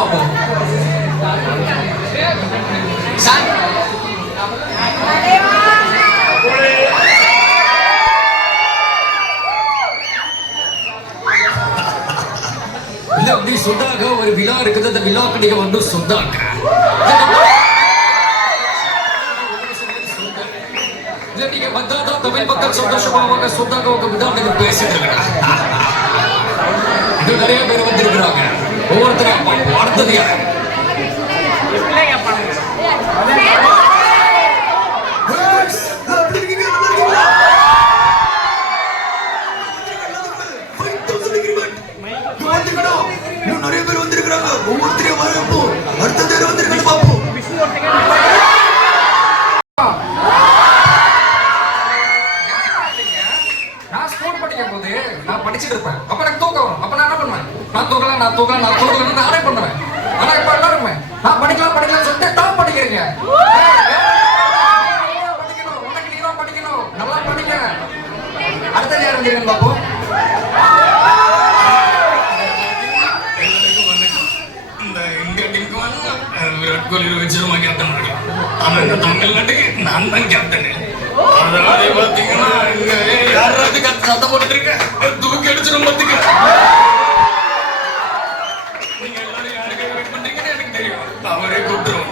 பாப்போம். இல்ல அப்படி சொன்னாங்க ஒரு விழா இருக்குது, அந்த விழாக்கு நீங்க வந்து சொன்னாங்க. இல்ல நீங்க வந்தாதான் தமிழ் மக்கள் சந்தோஷமாவாங்க சொன்னாங்க. உங்க விழா நீங்க பேசிட்டு இருக்க இது நிறைய பேர் வந்திருக்கிறாங்க. ஒவ்வொருத்தரும் அடுத்தது யாரு? நிறைய பேர் வந்திருக்கிறாங்க. ஒவ்வொருத்தரையும் வரப்போ அடுத்தது யார் வந்திருக்காங்க பாப்போம். நான் ஸ்கூல் படிக்கும் போது நான் படிச்சுட்டு இருப்பேன். அப்ப எனக்கு தூக்கம் வரும். அப்ப நான் என்ன பண்ணுவேன்? நான் தூக்கலாம் நானே பண்ணுவேன். ஆனா இப்ப எல்லாருமே நான் படிக்கலாம் சொல்லிட்டு டாப் படிக்கிறீங்க. படிக்கணும், உனக்கு நீதான் படிக்கணும், நல்லா படிக்க. அடுத்தது யார் வந்திருக்கேன் பாப்போம். விராட் கோலி வச்சிருமா கேப்டன் இருக்கலாம். ஆனா இந்த தமிழ்நாட்டுக்கு நான் தான் கேப்டன். அதனால பாத்தீங்கன்னா யாராவது சத்தம் போட்டு இருக்கேன் தூக்கி அடிச்சிடும் பாத்தீங்க. நீங்க எல்லாரும் யாருக்காக வெயிட் பண்றீங்கன்னு எனக்கு தெரியும். அவரே கூப்பிட்டுருவோம்.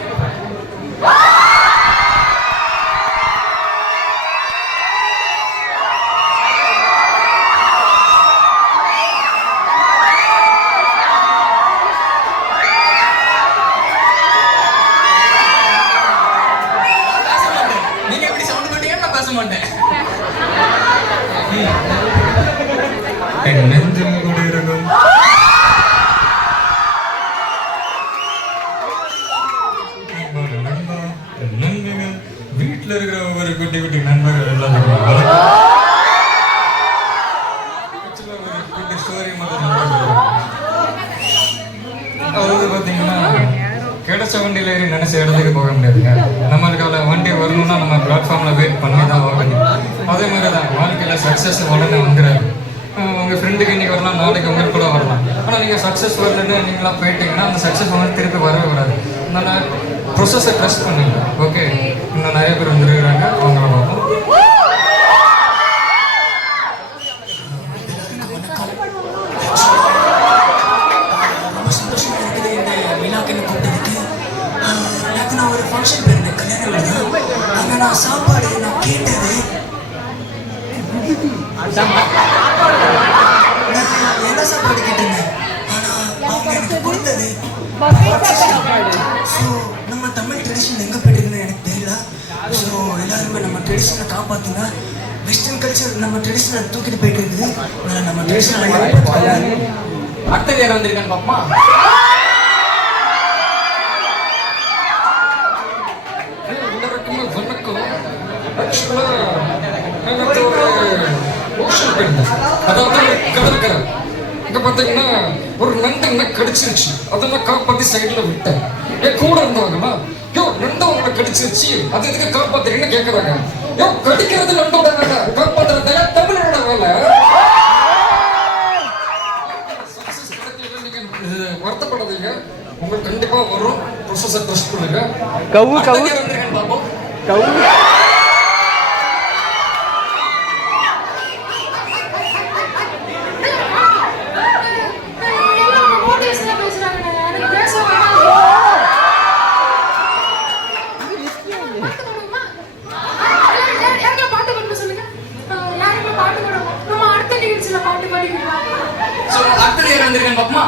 வீட்டுல இருக்கிற ஒவ்வொரு குட்டி குட்டி நண்பர்கள் எல்லாத்துக்கும் ஒரு குட்டி ஸ்டோரி அதாவது பாத்தீங்கன்னா கிடைச்ச வண்டியில ஏறி நினைச்ச இடத்துக்கு போக முடியாதுங்க. நம்மளுக்கான வண்டி வரணும்னா நம்ம பிளாட்ஃபார்ம்ல வெயிட் பண்ணி தான் ஆகணும். அதே மாதிரி தான் வாழ்க்கையில சக்சஸ் உடனே வந்துடாது. உங்க ஃப்ரெண்டுக்கு இன்னைக்கு வரலாம், நாளைக்கு உங்களுக்கு கூட வரலாம். ஆனால் நீங்கள் சக்ஸஸ் வரலன்னு நீங்களா போயிட்டீங்கன்னா அந்த சக்ஸஸ் வந்து திருப்பி வரவே வராது. அதனால ப்ரொசஸை ட்ரஸ்ட் பண்ணுங்க. ஓகே, இன்னும் நிறைய பேர் வந்துருக்கிறாங்க, அவங்கள பார்ப்போம். ரொம்ப சந்தோஷமா இருக்குது இந்த விழாக்கு என்ன கூப்பிட்டதுக்கு. நேற்று நான் ஒரு ஃபங்க்ஷன் போயிருந்தேன், கல்யாணம். அங்கே நான் சாப்பாடு நான் கேட்டது என்ன சாப்பாடு கேட்டிருந்தேன். ஆனா அவங்க எனக்கு கொடுத்தது நம்ம தமிழ் ட்ரெடிஷன் எங்க போயிட்டுருக்குன்னு எனக்கு தெரியல. ஸோ எல்லாருமே நம்ம ட்ரெடிஷனை காப்பாத்துங்க. வெஸ்டர்ன் கல்ச்சர் நம்ம ட்ரெடிஷனை தூக்கிட்டு போயிட்டு இருக்குது. நம்ம ட்ரெடிஷனை அடுத்தது யார் வந்திருக்கான்னு பாப்பா. எல்லாருக்குமே வணக்கம். ஆக்சுவலா ஓஷன் போயிருந்தேன், அதாவது கடற்கரை. இங்க பாத்தீங்கன்னா ஒரு நண்டு என்ன கடிச்சிருச்சு, அதெல்லாம் காப்பாத்தி சைட்ல விட்டேன். என் கூட இருந்தவங்களா யோ நண்டு உங்களை கடிச்சிருச்சு, அது எதுக்கு காப்பாத்துறீங்கன்னு கேக்குறாங்க. யோ கடிக்கிறது நண்டோட வேலை, காப்பாத்துறது தமிழோட வேலை. சக்சஸ் கிடைக்கல நீங்க வருத்தப்படாதீங்க, உங்களுக்கு கண்டிப்பா வரும். ப்ரொசஸை ட்ரஸ்ட் பண்ணுங்க. வந்திருக்கேன் பாப்போம். அடுத்தது யார் வந்திருக்கேன் பாப்பமா.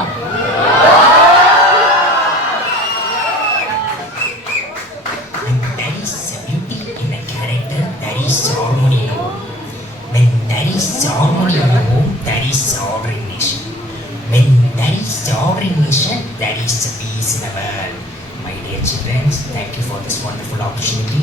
There is a beauty in a character, there is harmony in a home. When there is harmony in a home, there is order in nation. When there is order in nation, there is a peace in the world. My dear children, thank you for this wonderful opportunity.